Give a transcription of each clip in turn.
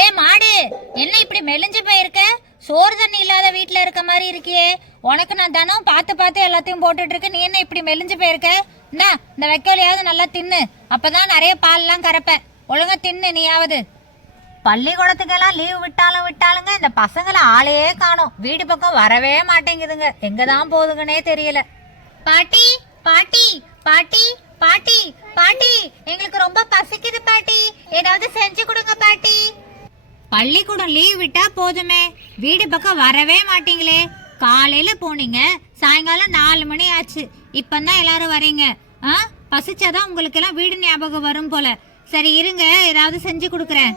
ஏ மாடு, என்ன இப்படி மெலிஞ்சு போயிருக்க? சோறு தண்ணி இல்லாத வீட்டுல இருக்க மாதிரி இருக்கியே. உனக்கு நான் தினம் பார்த்து பார்த்து எல்லாத்தையும் போட்டுட்டு இருக்கு, நீ என்ன இப்படி மெலிஞ்சு போயிருக்க? இந்த வைக்கோலையாவது நல்லா தின்னு, அப்பதான் நிறைய பால்லாம் கறப்ப. ஒழுங்கா தின்னு நீயாவது. பள்ளிக்கூடத்துக்கெல்லாம் லீவ் விட்டாலுங்க இந்த பசங்களை ஆளையே காணோம். வீடு பக்கம் வரவே மாட்டேங்குதுங்க. எங்கதான் போகுதுங்கன்னே தெரியல. பாட்டி பாட்டி பாட்டி பாட்டி பாட்டி, எங்களுக்கு ரொம்ப பசிக்குது பாட்டி, ஏதாவது செஞ்சு கொடுங்க பாட்டி. பள்ளிக்கூடம் லீவ் விட்டா போதுமே, வீடு பக்கம் வரவே மாட்டீங்களே. காலையில போனீங்க, சாயங்காலம் 4 மணி ஆச்சு, இப்பதான் எல்லாரும் வரீங்க. பசிச்சாதான் உங்களுக்கு எல்லாம் வீடு ஞாபகம் வரும் போல. சரி இருங்க, ஏதாவது செஞ்சு கொடுக்குறேன்.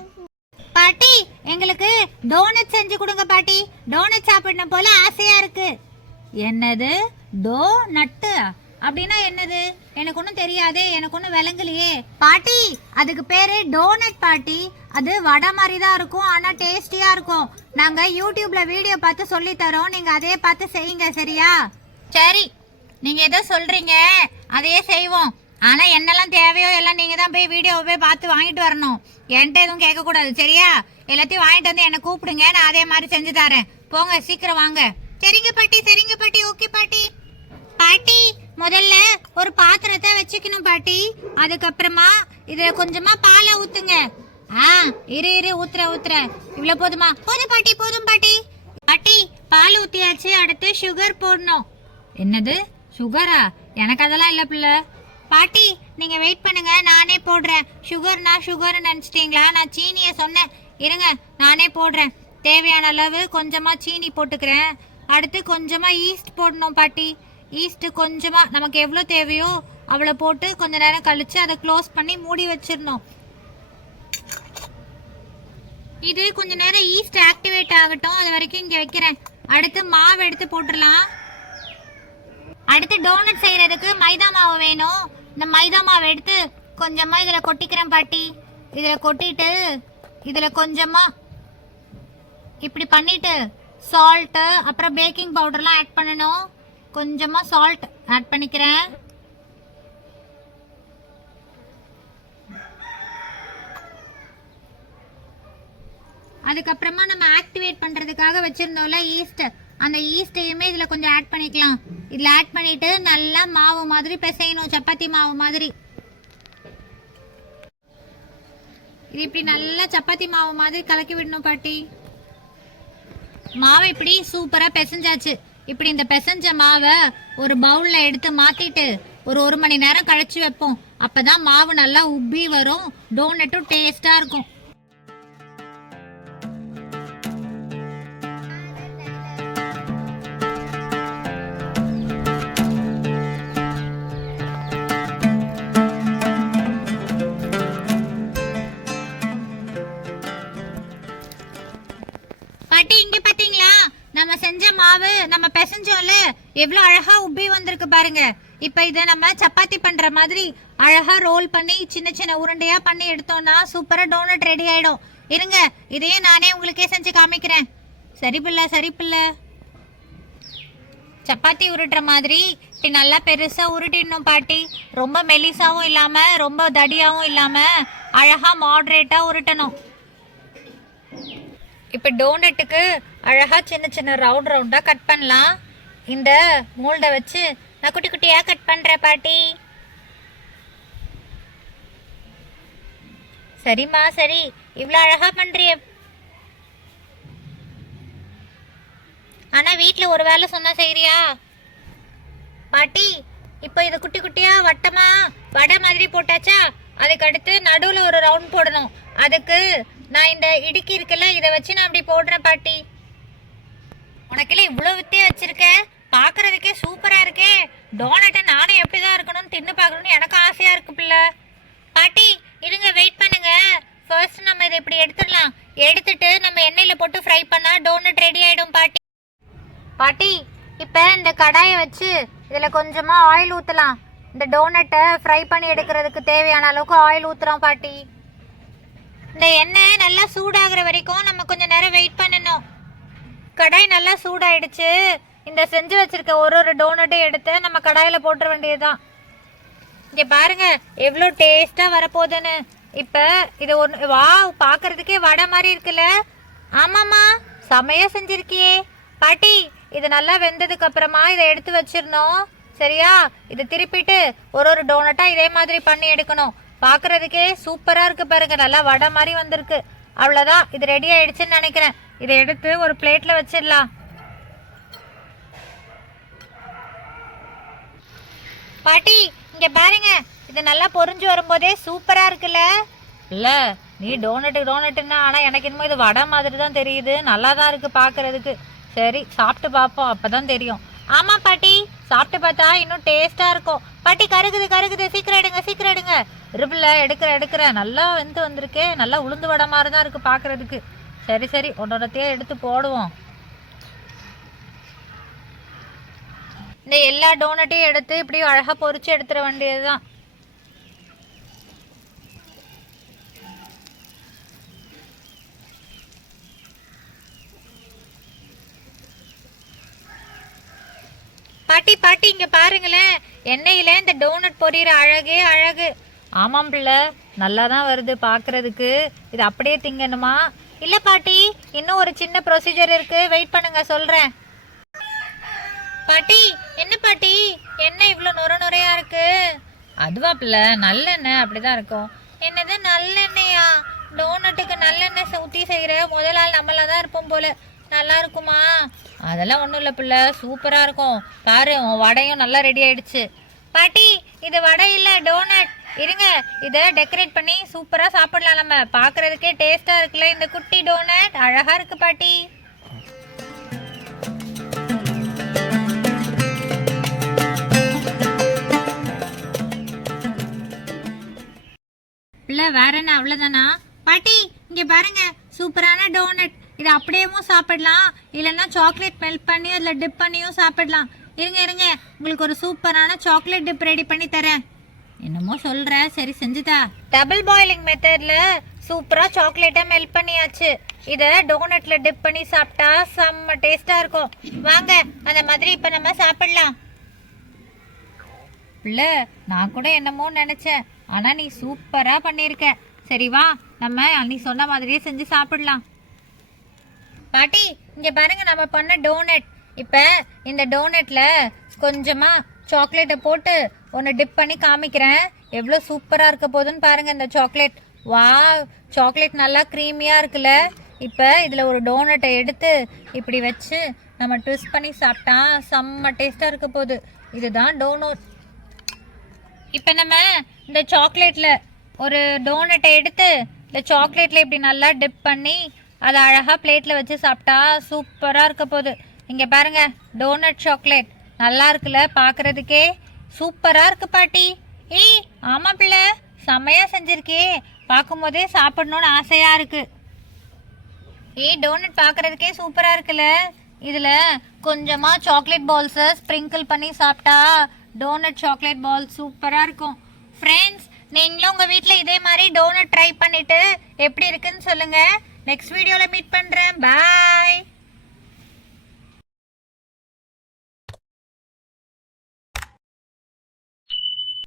பாட்டி, எங்களுக்கு டோனட் செஞ்சு கொடுங்க பாட்டி. டோனட் சாப்பிடணும் போல ஆசையா இருக்கு. என்னது டோனட்டு அப்படின்னா என்னது? எனக்கு ஒன்றும் தெரியாதே, எனக்கு ஒன்றும் விளங்கலையே. பாட்டி, அதுக்கு பேரு டோனட் பாட்டி. அது வடை மாதிரி தான் இருக்கும், ஆனா டேஸ்டியா இருக்கும். நாங்க யூடியூப்ல வீடியோ பார்த்து சொல்லி தரோம், நீங்க அதே பார்த்து செய்யுங்க, சரியா? சரி, நீங்க எதோ சொல்றீங்க, அதையே செய்வோம். ஆனா என்னெல்லாம் தேவையோ எல்லாம் நீங்க தான் போய் வீடியோவை பார்த்து வாங்கிட்டு வரணும். என்கிட்ட எதுவும் கேட்க கூடாது, சரியா? எல்லாத்தையும் வாங்கிட்டு வந்து என்ன கூப்பிடுங்க, நான் அதே மாதிரி செஞ்சு தரேன். போங்க, சீக்கிரம் வாங்க. சரிங்க பாட்டி, சரிங்க பாட்டி, ஓகே பாட்டி. பாட்டி, முதல்ல ஒரு பாத்திரத்தை வச்சுக்கணும் பாட்டி. அதுக்கப்புறமா இதுல கொஞ்சமா பாலை ஊத்துங்க. இரு ஊத்துற. இவ்வளவு போதுமா? போதும் பாட்டி, போதும் பாட்டி. பாட்டி, பால் ஊத்தியாச்சு, அடுத்து சுகர் போடணும். என்னது சுகரா? எனக்கு அதெல்லாம் இல்ல பிள்ளை. பாட்டி, நீங்க வெயிட் பண்ணுங்க, நானே போடுறேன். சுகர்னா சுகர் நினைச்சிட்டீங்களா? நான் சீனிய சொன்னேன். இருங்க, நானே போடுறேன். தேவையான அளவு கொஞ்சமா சீனி போட்டுக்கிறேன். அடுத்து கொஞ்சமா ஈஸ்ட் போடணும் பாட்டி. ஈஸ்ட் கொஞ்சமா நமக்கு எவ்வளோ தேவையோ அவ்வளோ போட்டு கொஞ்ச நேரம் கழிச்சு அதை க்ளோஸ் பண்ணி மூடி வச்சிடணும். இது கொஞ்ச நேரம் ஈஸ்ட் ஆக்டிவேட் ஆகட்டும், அது வரைக்கும் இங்கே வைக்கிறேன். அடுத்து மாவு எடுத்து போட்டுடலாம். அடுத்து டோனட் செய்யறதுக்கு மைதா மாவு வேணும். இந்த மைதா மாவு எடுத்து கொஞ்சமா இதில் கொட்டிக்கிறேன் பாட்டி. இதில் கொட்டிட்டு இதில் கொஞ்சமா இப்படி பண்ணிட்டு சால்ட்டு அப்புறம் பேக்கிங் பவுடர்லாம் ஆட் பண்ணணும். கொஞ்சமா சால்ட் ஆட் பண்ணிக்கிறேன். அதுக்கப்புறமா நம்ம ஆக்டிவேட் பண்றதுக்காக வச்சிருந்தோம்ல ஈஸ்ட், அந்த ஈஸ்டையுமே இதுல கொஞ்சம் ஆட் பண்ணிக்கலாம். இதுல ஆட் பண்ணிட்டு நல்லா மாவு மாதிரி பிசையணும், சப்பாத்தி மாவு மாதிரி. இது இப்படி நல்லா சப்பாத்தி மாவு மாதிரி கலக்கி விடணும் பாட்டி. மாவை இப்படி சூப்பரா பிசைஞ்சாச்சு. இப்படி இந்த பிசைஞ்ச மாவை ஒரு பவுல்ல எடுத்து மாத்திட்டு ஒரு 1 மணி நேரம் கழிச்சு வைப்போம். அப்பதான் மாவு நல்லா உப்பி வரும், டோனட்டும் டேஸ்டா இருக்கும். பாட்டி, இங்க பாத்தீங்களா? நம்ம செஞ்ச மாவு, நம்ம பிசைஞ்சோம்ல, எவ்வளவு அழகா உப்பி வந்திருக்கு பாருங்க. இப்ப இதை நம்ம சப்பாத்தி பண்ற மாதிரி அழகா ரோல் பண்ணி சின்ன சின்ன உருண்டையா பண்ணி எடுத்தோம்னா சூப்பரா டோனட் ரெடி ஆயிடும். இருங்க, இதையும் நானே உங்களுக்கே செஞ்சு காமிக்கிறேன். சரி பிள்ளை. சப்பாத்தி உருட்டுற மாதிரி இப்படி நல்லா பெருசா உருட்டிடணும் பாட்டி. ரொம்ப மெலிசாவும் இல்லாம ரொம்ப தடியாவும் இல்லாம அழகா மாடரேட்டா உருட்டணும். இப்போ டோனட்டுக்கு அழகா சின்ன சின்ன ரவுண்டா கட் பண்ணலாம். இந்த மோல்டை வச்சு நான் குட்டி குட்டியா கட் பண்றேன் பாட்டி. சரிம்மா, சரி. இவ்வளோ அழகா பண்றிய. ஆனா வீட்டில் ஒரு வேலை சொன்னா செய்யறியா பாட்டி? இப்போ இது குட்டி குட்டியா வட்டமா வடை மாதிரி போட்டாச்சா, அதுக்கு அடுத்து நடுவில் ஒரு ரவுண்ட் போடணும். அதுக்கு நான் இந்த இடுக்கி இருக்குல்ல, இதை வச்சு நான் அப்படி போடுறேன் பாட்டி. உனக்குல இவ்வளோ வித்தியா வச்சிருக்க, பார்க்கறதுக்கே சூப்பரா இருக்கே. டோனட்டை நானும் எப்படிதான் இருக்கணும்னு தின்னு பார்க்கணும்னு எனக்கு ஆசையா இருக்கு பிள்ளை. பாட்டி, இருங்க, வெயிட் பண்ணுங்க. ஃபர்ஸ்ட் நம்ம இதை இப்படி எடுத்துடலாம். எடுத்துட்டு நம்ம எண்ணெயில போட்டு ஃப்ரை பண்ணா டோனட் ரெடி ஆயிடும் பாட்டி. பாட்டி, இப்போ இந்த கடாயை வச்சு இதில் கொஞ்சமா ஆயில் ஊற்றலாம். இந்த டோனட்டை ஃப்ரை பண்ணி எடுக்கிறதுக்கு தேவையான அளவுக்கு ஆயில் ஊற்றுறோம் பாட்டி. இந்த எண்ணெய் நல்லா சூடாகிற வரைக்கும் நம்ம கொஞ்சம் நேரம் வெயிட் பண்ணணும். கடாய் நல்லா சூடாயிடுச்சு. இந்த செஞ்சு வச்சிருக்க ஒரு டோனட்டையும் எடுத்து நம்ம கடாயில் போட்டுற வேண்டியதுதான். இங்கே பாருங்க எவ்வளோ டேஸ்ட்டாக வரப்போகுதுன்னு. இப்போ இது ஒன்று வா பார்க்கறதுக்கே வடை மாதிரி இருக்குல்ல. ஆமாம்மா, செமையா செஞ்சிருக்கியே பாட்டி. இது நல்லா வெந்ததுக்கு அப்புறமா இதை எடுத்து வச்சிடணும், சரியா? இதை திருப்பிட்டு ஒரு டோனட்டாக இதே மாதிரி பண்ணி எடுக்கணும். பார்க்கறதுக்கே சூப்பராக இருக்கு பாருங்க, நல்லா வடை மாதிரி வந்திருக்கு. அவ்வளோதான், இது ரெடி ஆயிடுச்சுன்னு நினைக்கிறேன். இதை எடுத்து ஒரு பிளேட்டில் வச்சிடலாம். பாட்டி இங்கே பாருங்க, இது நல்லா பொரிஞ்சு வரும்போதே சூப்பராக இருக்குல்ல. இல்லை நீ டோனட்டுன்னா, ஆனால் எனக்கு என்னமோ இது வடை மாதிரி தான் தெரியுது. நல்லா தான் இருக்குது பார்க்குறதுக்கு. சரி சாப்பிட்டு பார்ப்போம், அப்போ தான் தெரியும். ஆமாம் பாட்டி, சாப்பிட்டு பார்த்தா இன்னும் டேஸ்ட்டாக இருக்கும். பாட்டி கருகுது, சீக்கிரம் எடுங்க. இருப்பில்ல, எடுக்கிறேன். நல்லா வெந்து வந்திருக்கே, நல்லா உளுந்து வடை மாதிரி தான் இருக்குது பார்க்குறதுக்கு. சரி ஒன்றொன்றத்தையே எடுத்து போடுவோம். இந்த எல்லா டோனட்டையும் எடுத்து இப்படி அழகாக பொரிச்சு எடுத்துட வேண்டியது தான். பாட்டி இங்க பாருங்களேன், எண்ணெயில இந்த டோனட் பொரியிற அழகே அழகு. ஆமாம் பிள்ளை, நல்லா தான் வருது பார்க்கறதுக்கு. இது அப்படியே திங்கணுமா? இல்ல பாட்டி, இன்னும் ஒரு சின்ன ப்ரொசீஜர் இருக்கு, வெயிட் பண்ணுங்க சொல்றேன். பாட்டி என்ன பாட்டி, எண்ணெய் இவ்வளோ நுரையா இருக்கு? அதுவா பிள்ளை, நல்லெண்ணெய் அப்படிதான் இருக்கும். என்னது நல்லெண்ணெயா? டோனட்டுக்கு நல்லெண்ணெய் ஊற்றி செய்கிற முதல் ஆள் நம்மள தான் இருப்போம் போல. நல்லா இருக்குமா? அதெல்லாம் ஒன்றும் இல்லை பிள்ளை, சூப்பராக இருக்கும். பாரு, உன் வடையும் நல்லா ரெடி ஆயிடுச்சு. பாட்டி இது வடை இல்லை, டோனட். இருங்க, இதை டெக்கரேட் பண்ணி சூப்பராக சாப்பிடலாம். நம்ம பார்க்குறதுக்கே டேஸ்ட்டாக இருக்குல்ல இந்த குட்டி டோனட், அழகாக இருக்கு பாட்டி. பிள்ளை வேற என்ன, அவ்வளோதானா? பாட்டி இங்கே பாருங்க, சூப்பரான டோனட். இதை அப்படியேவும் சாப்பிடலாம், இல்லைன்னா சாக்லேட் மெல்ட் பண்ணி அதில் டிப் பண்ணியும் சாப்பிடலாம். இருங்க, உங்களுக்கு ஒரு சூப்பரான சாக்லேட் டிப் ரெடி பண்ணி தரேன். என்னமோ சொல்கிற, சரி செஞ்சுதா. டபுள் பாயிலிங் மெத்தடில் சூப்பராக சாக்லேட்டை மெல்ட் பண்ணியாச்சு. இதை டோனட்டில் டிப் பண்ணி சாப்பிட்டா செம்ம டேஸ்ட்டாக இருக்கும். வாங்க அந்த மாதிரி இப்போ நம்ம சாப்பிடலாம். பிள்ளை நான் கூட என்னமோ நினச்சேன், ஆனால் நீ சூப்பராக பண்ணியிருக்க. சரி வா, நம்ம நீ சொன்ன மாதிரியே செஞ்சு சாப்பிடலாம். பாட்டி இங்கே பாருங்க, நம்ம பண்ண டோனட். இப்போ இந்த டோனட்டில் கொஞ்சமாக சாக்லேட்டை போட்டு ஒன்று டிப் பண்ணி காமிக்கிறேன். எவ்வளோ சூப்பராக இருக்க போதுன்னு பாருங்கள் இந்த சாக்லேட். வா, சாக்லேட் நல்லா க்ரீமியாக இருக்குல்ல. இப்போ இதில் ஒரு டோனட்டை எடுத்து இப்படி வச்சு நம்ம ட்விஸ்ட் பண்ணி சாப்பிட்டா செம்ம டேஸ்ட்டாக இருக்க போகுது. இதுதான் டோனட். இப்போ நம்ம இந்த சாக்லேட்டில் ஒரு டோனட்டை எடுத்து இந்த சாக்லேட்டில் இப்படி நல்லா டிப் பண்ணி அதை அழகாக பிளேட்டில் வச்சு சாப்பிட்டா சூப்பராக இருக்க போகுது. இங்கே பாருங்கள், டோனட் சாக்லேட் நல்லா இருக்குல்ல, பார்க்குறதுக்கே சூப்பராக இருக்குது பாட்டி. ஏய் ஆமாம் பிள்ளை, செம்மையாக செஞ்சுருக்கே, பார்க்கும்போதே சாப்பிடணுன்னு ஆசையாக இருக்குது. ஏய் டோனட் பார்க்குறதுக்கே சூப்பராக இருக்குல்ல. இதில் கொஞ்சமாக சாக்லேட் பால்ஸை ஸ்ப்ரிங்கிள் பண்ணி சாப்பிட்டா டோனட் சாக்லேட் பால் சூப்பராக இருக்கும். ஃப்ரெண்ட்ஸ், நீங்களும் உங்கள் வீட்டில் இதே மாதிரி டோனட் ட்ரை பண்ணிவிட்டு எப்படி இருக்குன்னு சொல்லுங்கள். நெக்ஸ்ட் வீடியோவில் மீட் பண்ணுறேன். பாய்.